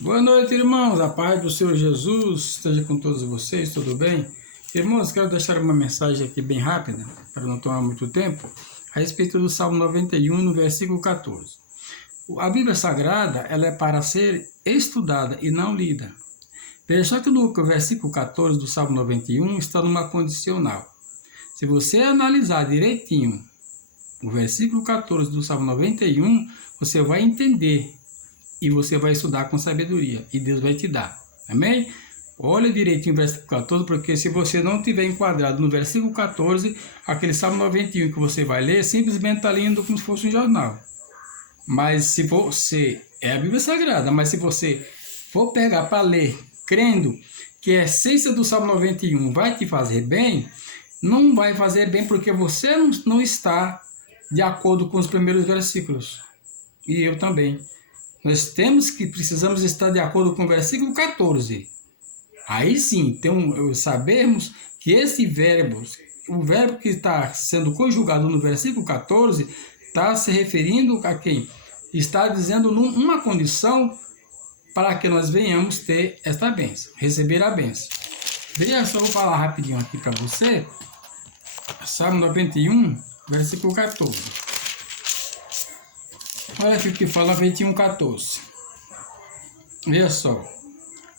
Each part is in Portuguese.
Boa noite, irmãos. A paz do Senhor Jesus esteja com todos vocês, tudo bem? Irmãos, quero deixar uma mensagem aqui bem rápida, para não tomar muito tempo, a respeito do Salmo 91, no versículo 14. A Bíblia Sagrada, ela é para ser estudada e não lida. Veja só que no versículo 14 do Salmo 91 está numa condicional. Se você analisar direitinho o versículo 14 do Salmo 91, você vai entender e você vai estudar com sabedoria, e Deus vai te dar. Amém? Olha direitinho o versículo 14, porque se você não tiver enquadrado no versículo 14, aquele Salmo 91 que você vai ler, simplesmente está lendo como se fosse um jornal. Mas se você, é a Bíblia Sagrada, mas se você for pegar para ler, crendo que a essência do Salmo 91 vai te fazer bem, não vai fazer bem porque você não está de acordo com os primeiros versículos. E eu também. Nós precisamos estar de acordo com o versículo 14. Aí sim, sabermos que esse verbo, o verbo que está sendo conjugado no versículo 14, está se referindo a quem? Está dizendo uma condição para que nós venhamos ter esta bênção, receber a bênção. Veja só, vou falar rapidinho aqui para você. Salmo 91, versículo 14. Olha aqui o que fala 21:14. Veja só.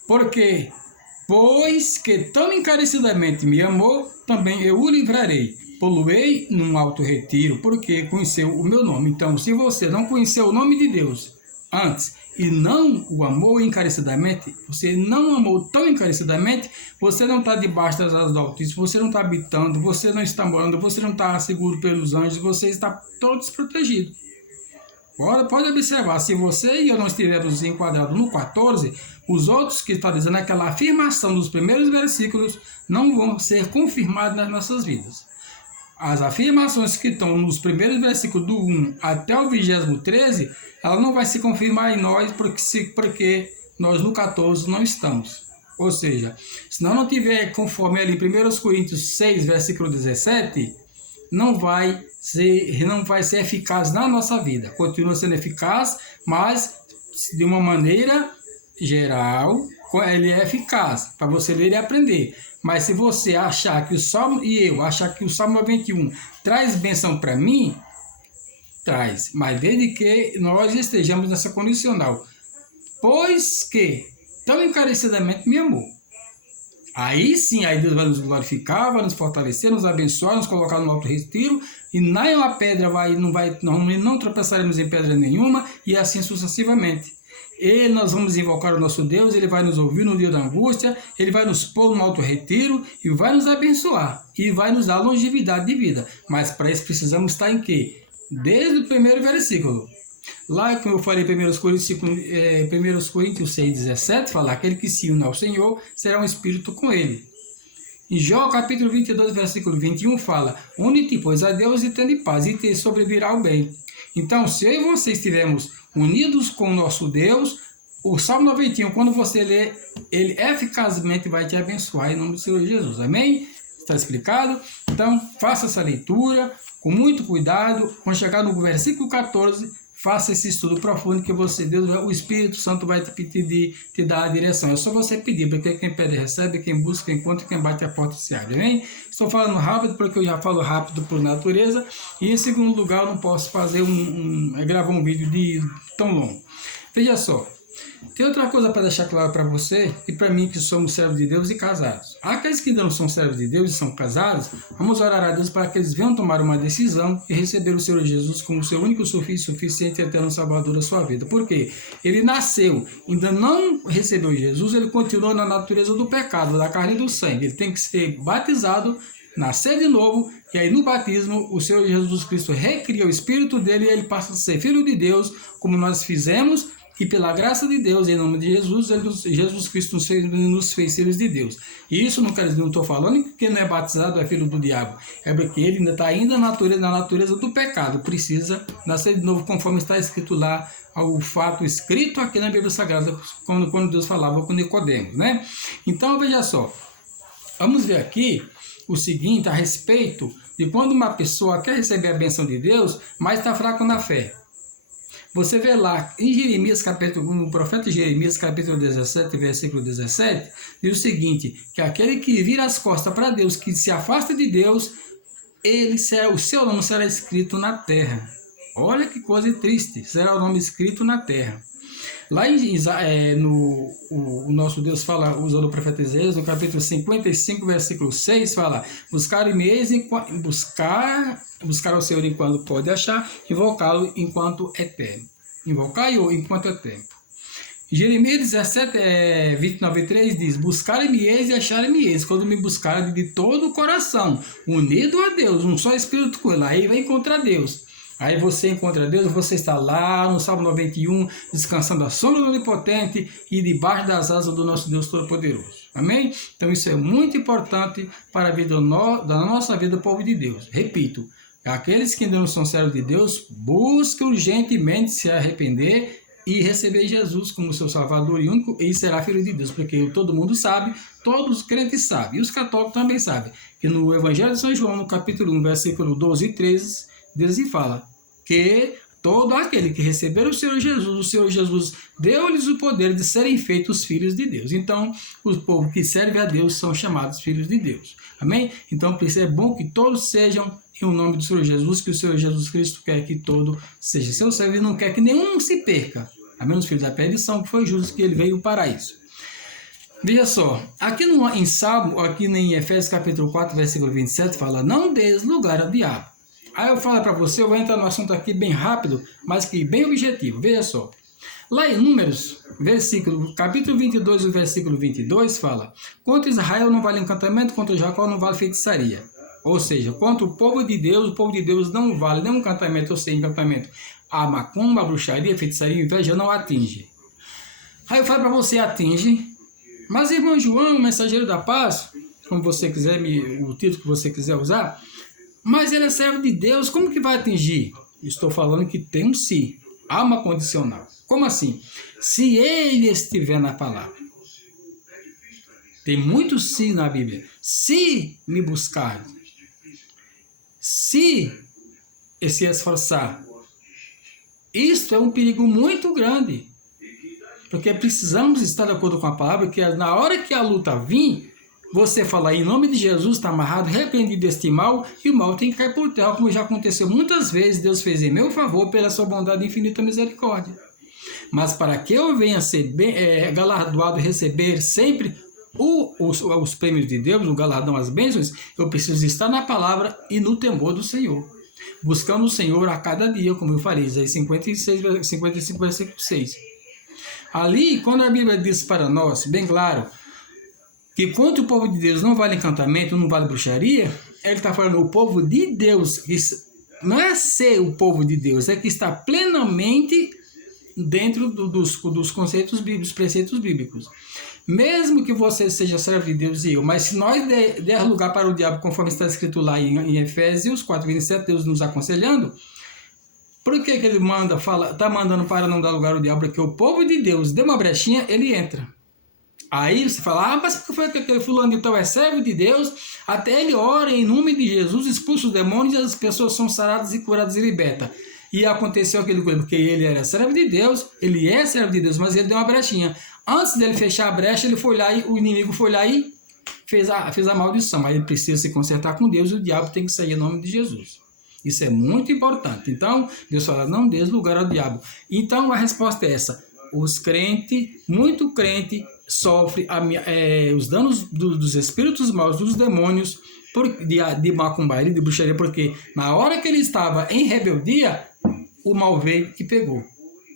Porque, pois que tão encarecidamente me amou, também eu o livrarei. Poluei num alto retiro, porque conheceu o meu nome. Então, se você não conheceu o nome de Deus antes e não o amou encarecidamente, você não amou tão encarecidamente, você não está debaixo das asas do Altíssimo, você não está habitando, você não está morando, você não está seguro pelos anjos, você está todo desprotegido. Agora, pode observar, se você e eu não estivermos enquadrados no 14, os outros que estão dizendo aquela afirmação dos primeiros versículos não vão ser confirmadas nas nossas vidas. As afirmações que estão nos primeiros versículos do 1 até o 23, ela não vai se confirmar em nós porque nós no 14 não estamos. Ou seja, se não tiver conforme ali em 1 Coríntios 6, versículo 17, não vai ser eficaz na nossa vida. Continua sendo eficaz, mas de uma maneira geral, ele é eficaz para você ler e aprender. Mas se você achar que o Salmo, e eu achar que o Salmo 91 traz bênção para mim, traz. Mas desde que nós estejamos nessa condicional. Pois que tão encarecidamente me amou. Aí sim, aí Deus vai nos glorificar, vai nos fortalecer, nos abençoar, nos colocar no alto retiro, e nenhuma pedra não tropeçaremos em pedra nenhuma, e assim sucessivamente. Nós vamos invocar o nosso Deus, Ele vai nos ouvir no dia da angústia, Ele vai nos pôr no alto retiro, e vai nos abençoar, e vai nos dar longevidade de vida. Mas para isso precisamos estar em quê? Desde o primeiro versículo. Lá, como eu falei, 1 Coríntios 6,17, fala, aquele que se une ao Senhor será um espírito com ele. Em Jó, capítulo 22, versículo 21, fala, une-te, pois, a Deus e tende paz, e te sobrevirá o bem. Então, se eu e você estivermos unidos com o nosso Deus, o Salmo 91, quando você lê, ele eficazmente vai te abençoar em nome do Senhor Jesus. Amém? Está explicado? Então, faça essa leitura com muito cuidado. Quando chegar no versículo 14, faça esse estudo profundo que Deus, o Espírito Santo vai te dar a direção. É só você pedir, porque quem pede recebe, quem busca encontra, quem bate a porta se abre. Amém? Estou falando rápido porque eu já falo rápido por natureza. E em segundo lugar, eu não posso fazer gravar um vídeo tão longo. Veja só. Tem outra coisa para deixar claro para você e para mim que somos servos de Deus e casados. Aqueles que não são servos de Deus e são casados, vamos orar a Deus para que eles venham tomar uma decisão e receber o Senhor Jesus como seu único suficiente e eterno Salvador da sua vida. Por quê? Ele nasceu, ainda não recebeu Jesus, ele continuou na natureza do pecado, da carne e do sangue. Ele tem que ser batizado, nascer de novo, e aí no batismo o Senhor Jesus Cristo recria o Espírito dele e ele passa a ser filho de Deus, como nós fizemos. E pela graça de Deus, em nome de Jesus, Jesus Cristo nos fez filhos de Deus. E isso não estou falando que quem não é batizado é filho do diabo. É porque ele ainda está na natureza do pecado. Precisa nascer de novo, conforme está escrito lá, o fato escrito aqui na Bíblia Sagrada, quando Deus falava com Nicodemos, né? Então, veja só. Vamos ver aqui o seguinte a respeito de quando uma pessoa quer receber a bênção de Deus, mas está fraco na fé. Você vê lá em Jeremias, no profeta Jeremias, capítulo 17, versículo 17, diz o seguinte, que aquele que vira as costas para Deus, que se afasta de Deus, o seu nome será escrito na terra. Olha que coisa triste, será o nome escrito na terra. Lá o nosso Deus fala, usando o profeta Isaías, no capítulo 55, versículo 6, fala: buscar o Senhor enquanto pode achar, invocá-lo enquanto é tempo. Invocai-o enquanto é tempo. Jeremias 17, 29 e 3 diz: buscar-me-eis e achar-me-eis, quando me buscarem de todo o coração, unido a Deus, um só espírito com ele. Aí vai encontrar Deus. Aí você encontra Deus, você está lá no Salmo 91, descansando à sombra do Onipotente e debaixo das asas do nosso Deus Todo-Poderoso. Amém? Então isso é muito importante para a vida da nossa vida, povo de Deus. Repito, aqueles que ainda não são servos de Deus, busquem urgentemente se arrepender e receber Jesus como seu Salvador e único, e será filho de Deus, porque todo mundo sabe, todos os crentes sabem, e os católicos também sabem, que no Evangelho de São João, no capítulo 1, versículo 12 e 13, Deus lhe fala que todo aquele que receber o Senhor Jesus deu-lhes o poder de serem feitos filhos de Deus. Então, os povos que servem a Deus são chamados filhos de Deus. Amém? Então, por isso é bom que todos sejam em nome do Senhor Jesus, que o Senhor Jesus Cristo quer que todo seja seu servo e não quer que nenhum se perca. Amém? Os filhos da perdição, que foi justo que ele veio para isso. Veja só, aqui em Salmo, aqui em Efésios capítulo 4, versículo 27, fala: não des lugar ao diabo. Aí eu falo para você, eu vou entrar no assunto aqui bem rápido, mas que bem objetivo. Veja só. Lá em Números, capítulo 22, o versículo 22, fala: contra Israel não vale encantamento, contra Jacó não vale feitiçaria. Ou seja, contra o povo de Deus não vale nenhum encantamento, ou seja, encantamento. A macumba, a bruxaria, a feitiçaria, a inveja não atinge. Aí eu falo para você, atinge. Mas irmão João, mensageiro da paz, como você quiser, o título que você quiser usar, mas ele é servo de Deus, como que vai atingir? Estou falando que tem um se, há uma condicional. Como assim? Se ele estiver na palavra. Tem muito se na Bíblia. Se me buscar, se se esforçar. Isto é um perigo muito grande. Porque precisamos estar de acordo com a palavra, que na hora que a luta vir, você falar em nome de Jesus, está amarrado, repreendido deste mal, e o mal tem que cair por terra, como já aconteceu muitas vezes. Deus fez em meu favor pela sua bondade e infinita misericórdia. Mas para que eu venha ser galardoado e receber sempre os prêmios de Deus, o galardão, as bênçãos, eu preciso estar na palavra e no temor do Senhor. Buscando o Senhor a cada dia, como eu falei, Isaías 55, versículo 6. Ali, quando a Bíblia diz para nós, bem claro, que contra o povo de Deus não vale encantamento, não vale bruxaria, ele está falando o povo de Deus, que não é ser o povo de Deus, é que está plenamente dentro dos conceitos bíblicos, dos preceitos bíblicos. Mesmo que você seja servo de Deus e eu, mas se nós der lugar para o diabo, conforme está escrito lá em Efésios 4, 27, Deus nos aconselhando, por que ele está mandando para não dar lugar ao diabo? Porque o povo de Deus deu uma brechinha, ele entra. Aí você fala, mas por que foi que aquele fulano então é servo de Deus? Até ele ora em nome de Jesus, expulsa os demônios e as pessoas são saradas e curadas e libertas. E aconteceu aquilo com ele, porque ele era servo de Deus, ele é servo de Deus, mas ele deu uma brechinha. Antes dele fechar a brecha, ele foi lá e o inimigo foi lá e fez a maldição. Aí ele precisa se consertar com Deus e o diabo tem que sair em nome de Jesus. Isso é muito importante. Então, Deus fala, não dê lugar ao diabo. Então, a resposta é essa. Os crentes, muito crente, sofre os danos dos espíritos maus, dos demônios, de macumbaria, de bruxaria, porque na hora que ele estava em rebeldia, o mal veio e pegou.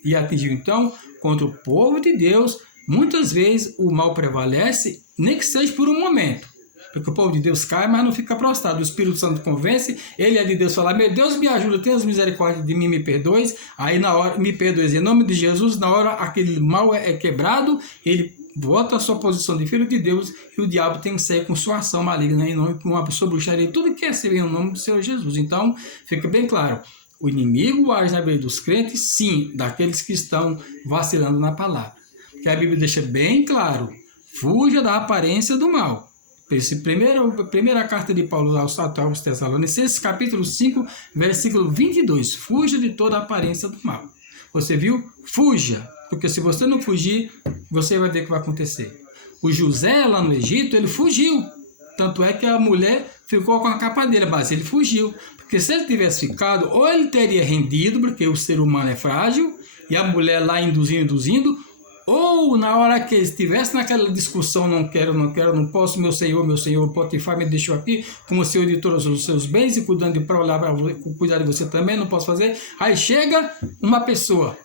E atingiu, então, contra o povo de Deus, muitas vezes o mal prevalece, nem que seja por um momento. Porque o povo de Deus cai, mas não fica prostrado. O Espírito Santo convence, ele é de Deus, fala, meu Deus, me ajuda, tenha misericórdia de mim, me perdoe. Aí na hora, me perdoe, em nome de Jesus, na hora aquele mal é quebrado, ele volta à sua posição de filho de Deus e o diabo tem que sair com sua ação maligna, em nome de uma pessoa bruxaria, tudo que é ser em nome do Senhor Jesus. Então, fica bem claro, o inimigo age na vida dos crentes, sim, daqueles que estão vacilando na palavra. Que a Bíblia deixa bem claro, fuja da aparência do mal. Primeira carta de Paulo aos Tessalonicenses, capítulo 5, versículo 22. Fuja de toda a aparência do mal. Você viu? Fuja, porque se você não fugir, você vai ver o que vai acontecer. O José, lá no Egito, ele fugiu. Tanto é que a mulher ficou com a capa dele, mas ele fugiu. Porque se ele tivesse ficado, ou ele teria rendido, porque o ser humano é frágil, e a mulher lá induzindo, ou na hora que ele estivesse naquela discussão, não quero, não posso, meu senhor, Potifar me deixou aqui, como senhor de todos os seus bens e cuidando para olhar para cuidar de você também, não posso fazer. Aí chega uma pessoa,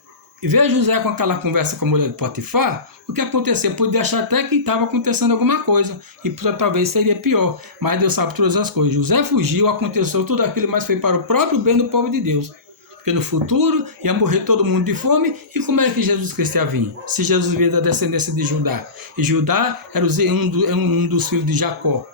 e vê José com aquela conversa com a mulher de Potifar, o que aconteceu? Podia achar até que estava acontecendo alguma coisa, e talvez seria pior, mas Deus sabe todas as coisas. José fugiu, aconteceu tudo aquilo, mas foi para o próprio bem do povo de Deus. Porque no futuro ia morrer todo mundo de fome, e como é que Jesus Cristo ia vir? Se Jesus veio da descendência de Judá. E Judá era um dos filhos de Jacó,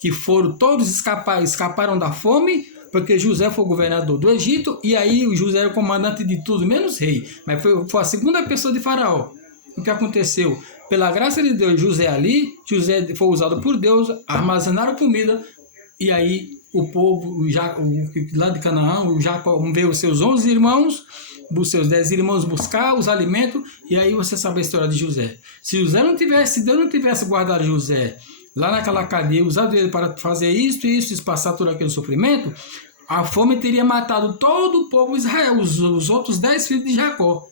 que foram todos escaparam da fome, porque José foi o governador do Egito, e aí o José era o comandante de tudo, menos rei. Mas foi a segunda pessoa de Faraó. O que aconteceu? Pela graça de Deus, José foi usado por Deus, armazenaram comida, e aí o povo lá de Canaã, o Jacó veio os seus 11 irmãos, os seus 10 irmãos buscar os alimentos, e aí você sabe a história de José. Se Deus não tivesse guardado José lá naquela cadeia, usado ele para fazer isso, passar todo aquele sofrimento, a fome teria matado todo o povo de Israel, os outros 10 filhos de Jacó.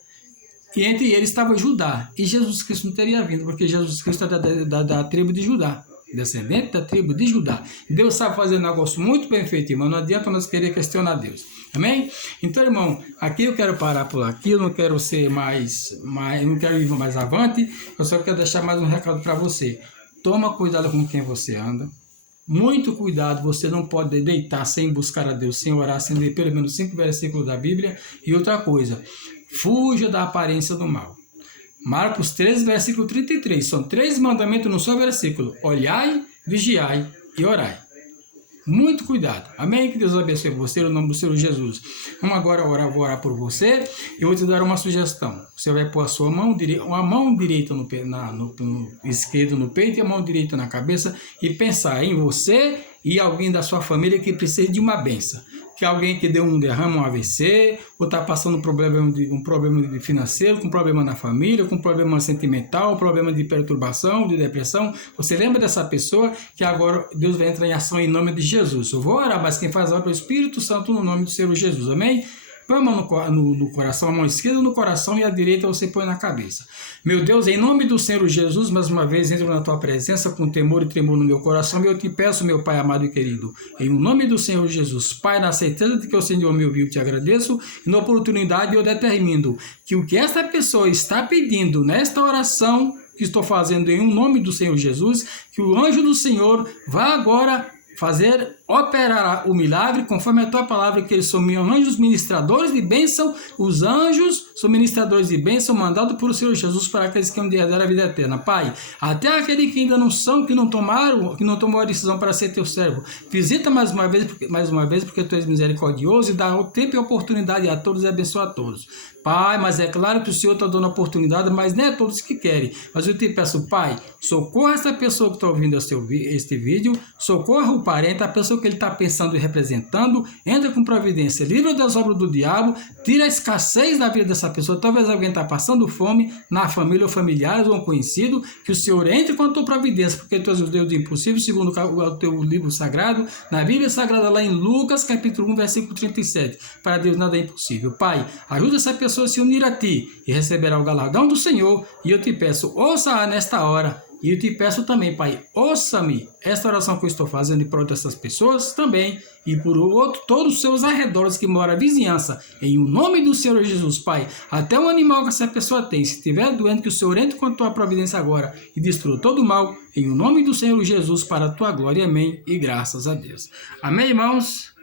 E entre eles estava Judá. E Jesus Cristo não teria vindo, porque Jesus Cristo é da tribo de Judá. Descendente da tribo de Judá. Deus sabe fazer um negócio muito bem feito, irmão. Não adianta nós querer questionar Deus. Amém? Então, irmão, aqui eu quero parar por aqui. Eu não quero ser não quero ir mais avante. Eu só quero deixar mais um recado para você. Toma cuidado com quem você anda. Muito cuidado. Você não pode deitar sem buscar a Deus, sem orar, sem ler pelo menos 5 versículos da Bíblia. E outra coisa, fuja da aparência do mal. Marcos 13, versículo 33. São 3 mandamentos no seu versículo. Olhai, vigiai e orai. Muito cuidado. Amém? Que Deus abençoe você, no nome do Senhor Jesus. Vamos agora orar, vou orar por você. Eu vou te dar uma sugestão. Você vai pôr a sua mão direita, uma mão direita no esquerdo no peito e a mão direita na cabeça e pensar em você e alguém da sua família que precisa de uma bênção. Que alguém que deu um derrame, um AVC, ou está passando um problema financeiro, com problema na família, com problema sentimental, problema de perturbação, de depressão. Você lembra dessa pessoa que agora Deus vai entrar em ação em nome de Jesus. Eu vou orar, mas quem faz a obra é o Espírito Santo no nome do Senhor Jesus. Amém? Põe a mão no coração, a mão esquerda no coração e a direita você põe na cabeça. Meu Deus, em nome do Senhor Jesus, mais uma vez entro na tua presença com temor e tremor no meu coração e eu te peço, meu Pai amado e querido, em nome do Senhor Jesus, Pai, na certeza de que o Senhor me ouviu, te agradeço e na oportunidade eu determino que o que esta pessoa está pedindo nesta oração que estou fazendo em nome do Senhor Jesus, que o anjo do Senhor vá agora operar o milagre, conforme a tua palavra, que eles são anjos ministradores de bênção. Os anjos são ministradores de bênção mandados por o Senhor Jesus para aqueles que herdar a vida eterna. Pai, até aqueles que ainda não são, que não tomaram a decisão para ser teu servo, visita mais uma vez, porque tu és misericordioso e dá o tempo e oportunidade a todos e abençoa a todos. Pai, mas é claro que o Senhor está dando oportunidade, mas não é todos que querem. Mas eu te peço, Pai, socorra essa pessoa que está ouvindo este vídeo, socorra o parente, a pessoa que ele está pensando e representando, entra com providência, livra das obras do diabo, tira a escassez da vida dessa pessoa. Talvez alguém está passando fome na família ou familiares ou um conhecido, que o Senhor entre com a tua providência, porque tu és o Deus do impossível, segundo o teu livro sagrado, na Bíblia Sagrada, lá em Lucas, capítulo 1, versículo 37. Para Deus nada é impossível. Pai, ajuda essa pessoa a se unir a ti e receberá o galardão do Senhor. E eu te peço, ouça nesta hora. E eu te peço também, Pai, ouça-me esta oração que eu estou fazendo em prol dessas pessoas também e por todos os seus arredores que moram na vizinhança. Em nome do Senhor Jesus, Pai, até o animal que essa pessoa tem, se estiver doente, que o Senhor entre com a tua providência agora e destrua todo o mal. Em nome do Senhor Jesus, para a tua glória. Amém. E graças a Deus. Amém, irmãos?